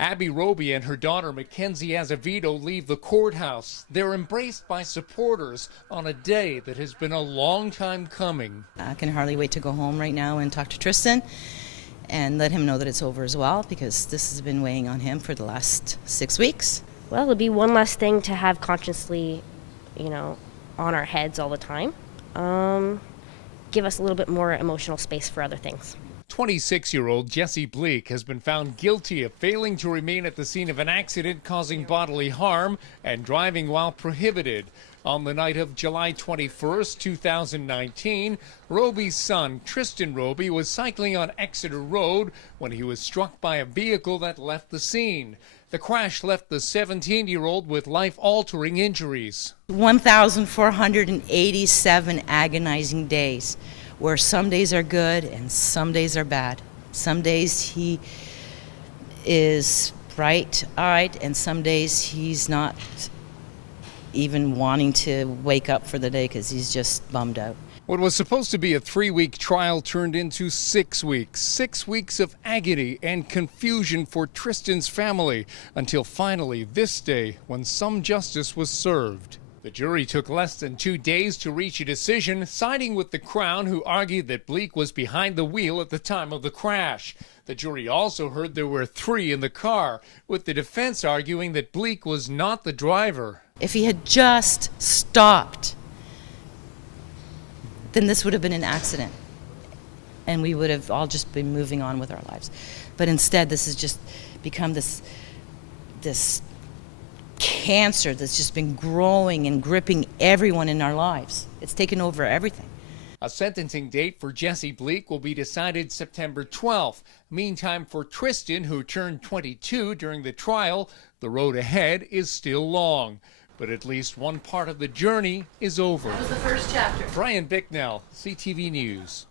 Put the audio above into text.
Abby Roby and her daughter Mackenzie Azevedo leave the courthouse. They're embraced by supporters on a day that has been a long time coming. I can hardly wait to go home right now and talk to Tristan and let him know that it's over as well, because this has been weighing on him for the last 6 weeks. Well, it'll be one less thing to have consciously, on our heads all the time. Give us a little bit more emotional space for other things. 26-year-old Jesse Bleek has been found guilty of failing to remain at the scene of an accident causing bodily harm and driving while prohibited. On the night of July 21st, 2019, Roby's son, Tristan Roby, was cycling on Exeter Road when he was struck by a vehicle that left the scene. The crash left the 17-year-old with life-altering injuries. 1,487 agonizing days, where some days are good and some days are bad. Some days he is bright-eyed and some days he's not even wanting to wake up for the day because he's just bummed out. What was supposed to be a 3-week trial turned into 6 weeks. 6 weeks of agony and confusion for Tristan's family, until finally this day when some justice was served. The jury took less than 2 days to reach a decision, siding with the Crown, who argued that Bleek was behind the wheel at the time of the crash. The jury also heard there were 3 in the car, with the defense arguing that Bleek was not the driver. If he had just stopped, then this would have been an accident, and we would have all just been moving on with our lives. But instead, this has just become this cancer that's just been growing and gripping everyone in our lives. It's taken over everything. A sentencing date for Jesse Bleek will be decided September 12th. Meantime, for Tristan, who turned 22 during the trial, the road ahead is still long. But at least one part of the journey is over. That was the first chapter. Bryan, Bicknell, CTV News.